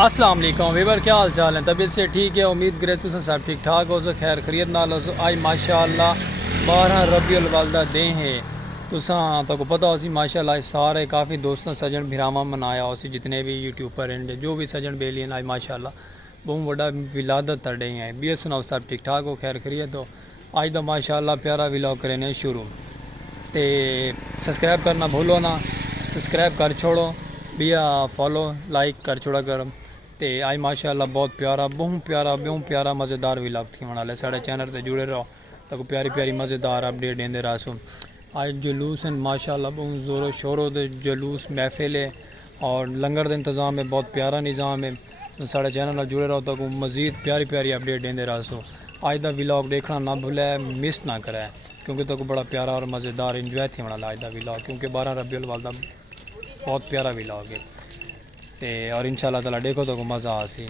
अस्सलाम वालेकुम वीवर, क्या हाल चाल है? तबीयत से ठीक है? उम्मीद करे तुम सब ठीक ठाक हो सो, खैर खरीद नाल हो सो। आज माशाअल्लाह 12 रबीउल अव्वल दा दिन है। तुसां तो पता हो सी माशाअल्लाह सारे काफ़ी दोस्तों सजन भिरावां मनाया हो सी, जितने भी यूट्यूबर हैं जो भी सजन बेली हैं। आज माशाअल्लाह बहुत बड़ा विलादत तड़े हैं। बी सुनाओ सब ठीक ठाक हो, खैर खरीद हो? आज तो माशाअल्लाह प्यारा व्लॉग करने शुरू। तो सब्सक्राइब करना भूलो ना, सब्सक्राइब कर छोड़ो भैया, फॉलो लाइक कर छोड़ा कर। तो आज माशाअल्लाह बहुत प्यारा मज़ेदार व्लॉग थी वाला। साढ़े चैनल से जुड़े रहो तो प्यारी प्यारी मज़ेदार अपडेट देंदे रहो। आज जुलूस हैं माशाअल्लाह, बहुत ज़ोरों शोरों दे जुलूस महफिल है और लंगर का इंतज़ाम है, बहुत प्यारा निज़ाम है। तो साढ़े चैनल जुड़े रहो तो मज़ीद प्यारी प्यारी अपडेट देंदे रहो। आज का व्लॉग देखना ना भूलें, मिस ना करें, क्योंकि तो बड़ा प्यारा और मज़ेदार इंजॉय थी वाला आज का व्लॉग, क्योंकि 12 रबीउल अव्वल का बहुत प्यारा व्लॉग है। और इंशाअल्लाह ताला देखो तो मज़ा आ सी।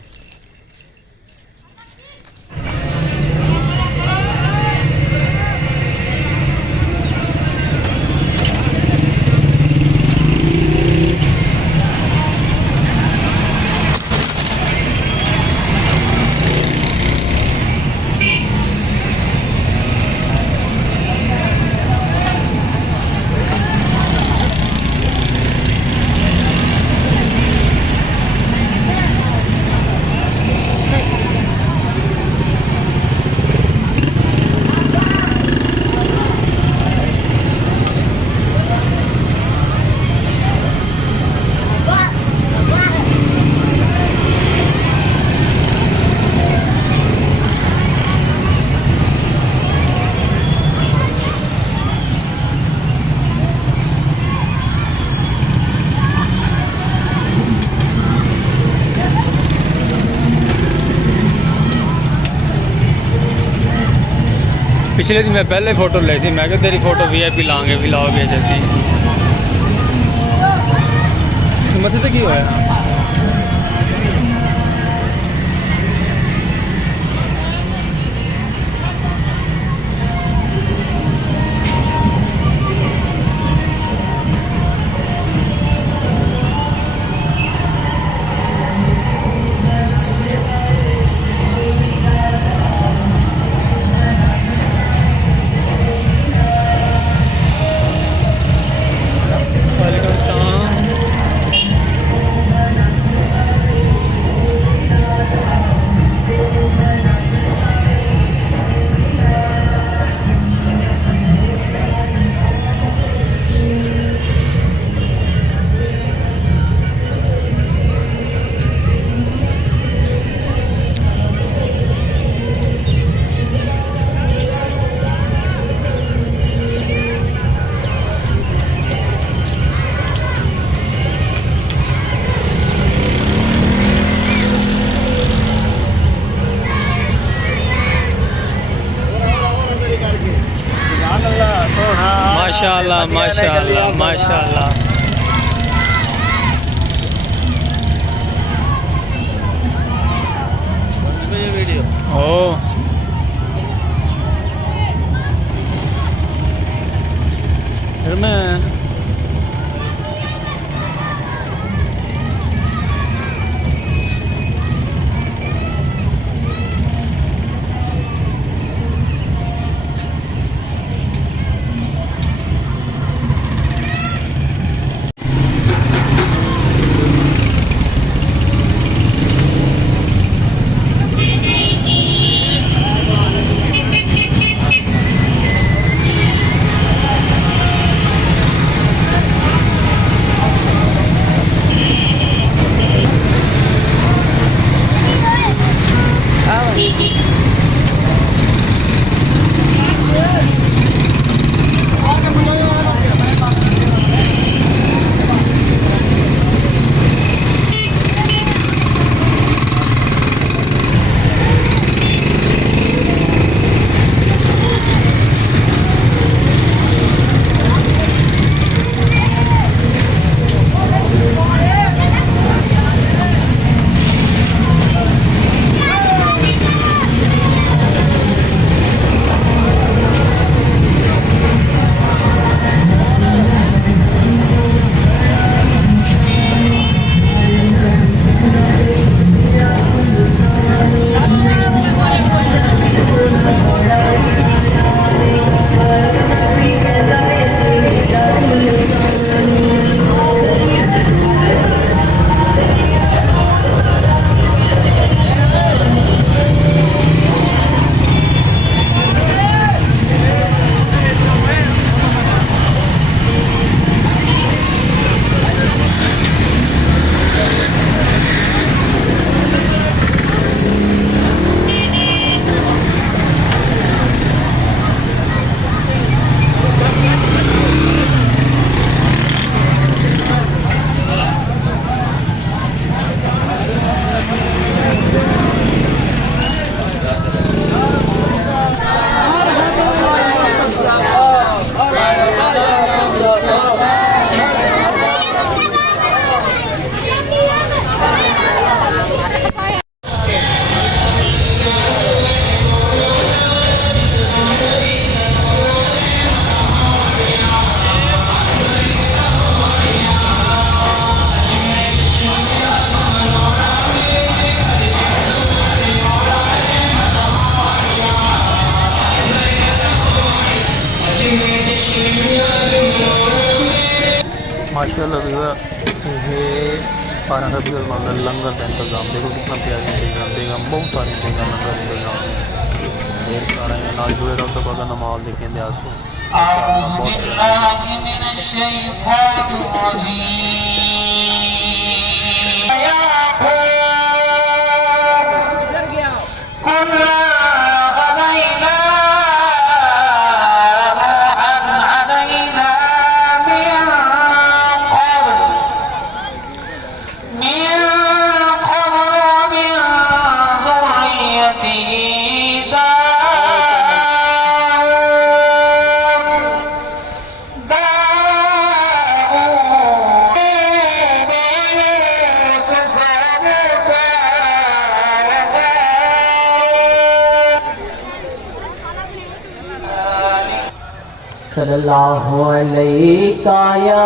पिछले दिन मैं पहले फ़ोटो ली थी, मैं क्या तेरी फ़ोटो VIP लाँगे व्लॉग है जैसी। मतलब तो की होया माशाअल्लाह माशाअल्लाह माशाअल्लाह। वीडियो ओ फिर मैं माशाल्लाह व्यूअर ये 12 रबीउल अव्वल लंगर का इंतज़ाम देखो कितना प्यारी बेगम बहुत सारी बेगम लंगर इंतज़ाम है ढेर सारा है नाल जुड़े रहो तो अगर नमाज देखें आंसू माशाल्लाह बहुत सल्लल्लाहु अलैका या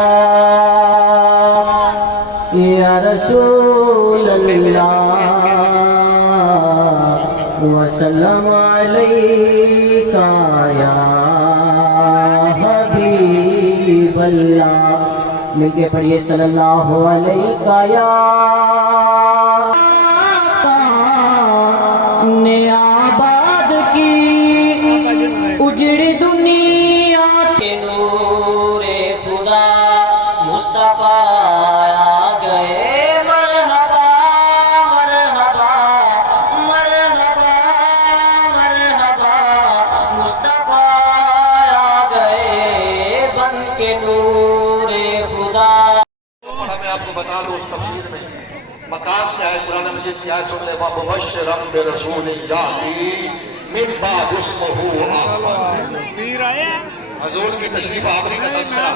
रसूल अल्लाह वसल्लम अलैका या हबीब अल्लाह। मिलके पढ़िए सल्लल्लाहु अलैका या ने आबाद की उजड़ी दुनिया के नूरे खुदा मुस्तफा आ गए मरहबा मरहबा मरहबा मरहबा मुस्तफा आ गए बन के नूरे खुदा। मैं आपको बता दूं उस तफसीर में मकाम क्या है कुरान मजीद की आयत सुनने व मुबश्शिरम बिरसूल याती मिन बाद इसमुहु अहमद। हुजूर की तशरीफ आवरी का तज़किरा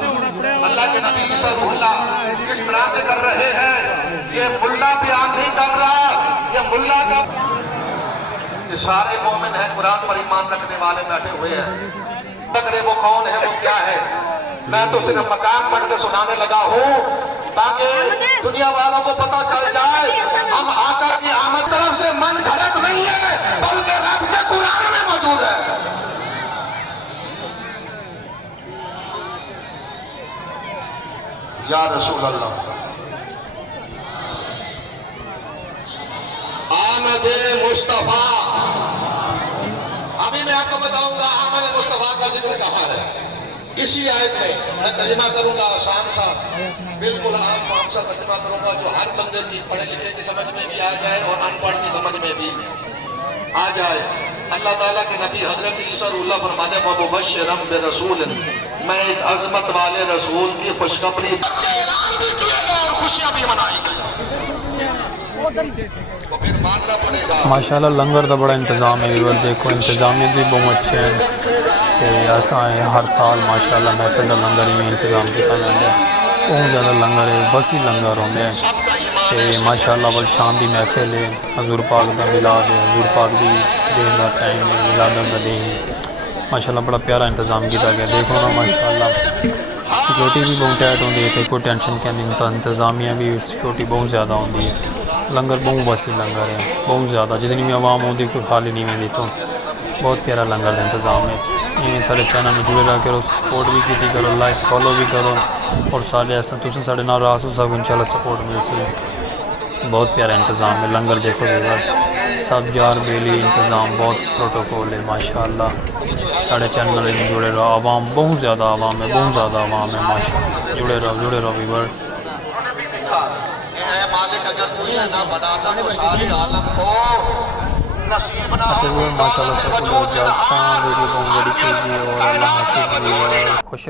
अल्लाह के नबी ईसा रूहुल्लाह किस तरह से कर रहे हैं, ये मुल्ला बयान नहीं कर रहा, ये मुल्ला का ये सारे मोमिन हैं कुरान पर ईमान रखने वाले बैठे हुए हैं। अगर वो कौन है वो क्या है, मैं तो सिर्फ मकान पढ़ के सुनाने लगा हूँ ताकि दुनिया वालों को पता चल जाए हम आका की आमद तरफ से मन घड़त नहीं है बल्कि रब के कुरान में मौजूद है। या रसूल अल्लाह आमद मुस्तफा। अभी मैं आपको बताऊंगा आमद मुस्तफा का जिक्र कहाँ है। इसी आयत में मैं तर्जुमा करूंगा आसान सा, बिल्कुल आम सा तर्जुमा करूंगा जो हर बंदे की पढ़े लिखे की समझ में भी आ जाए और अनपढ़ की समझ में भी आ जाए। अल्लाह ताला के नबी हजरत ईसा रूहुल्लाह फरमाते हैं मुबश्शिरम बिरसूल, मैं एक अजमत वाले रसूल की खुशखबरी और खुशियां भी मनाई गई तो फिर मानना पड़ेगा। माशाल्लाह लंगर का बड़ा इंतज़ाम है व्यूअर देखो इंतज़ामिया भी बहुत अच्छे हैं तो ऐसा है हर साल माशाल्लाह महफिल का लंगर ही में इंतज़ाम किया जाता है बहुत ज़्यादा लंगर है वसी लंगर होंगे तो माशाल्लाह बल शाम की महफिल है हजूर पाक का मिलाद है हजूर पाक की दिन का टाइम है मिलाद का दिन है माशाल्लाह बड़ा प्यारा इंतज़ाम किया गया देखो ना माशाल्लाह सिक्योरिटी भी बहुत टाइट होती है तो कोई टेंशन क्या नहीं इंतज़ामिया भी सिक्योरिटी बहुत ज़्यादा होती है लंगर बहुत वसी लंगर है बहुत ज़्यादा जितनी भी आवाम होती कोई खाली नहीं मिली तो बहुत प्यारा लंगर का इंतज़ाम है। इवें सारे चैनल में जुड़े रह करो सपोर्ट भी की करो लाइक फॉलो भी करो और सारे ऐसा तुम साढ़े नाल रास हो सको इंशाल्लाह सपोर्ट मिल सी बहुत प्यारा इंतज़ाम है लंगर देखो बेगर सब जार बेली इंतज़ाम बहुत प्रोटोकॉल है माशाल्लाह साढ़े चैनल में जुड़े रहो आवाम बहुत ज़्यादा आवाम है बहुत ज़्यादा आवाम है माशाल्लाह जुड़े रहो वीवर। उन्होंने भी लिखा कि ऐ मालिक अगर तू इसे ना बनाता तो सारे आलम को नसीब ना अच्छा वो माशाल्लाह सब लोग इजाज़त वीडियो बहुत बड़ी कीजिए और अल्लाह हाफिज़ खुश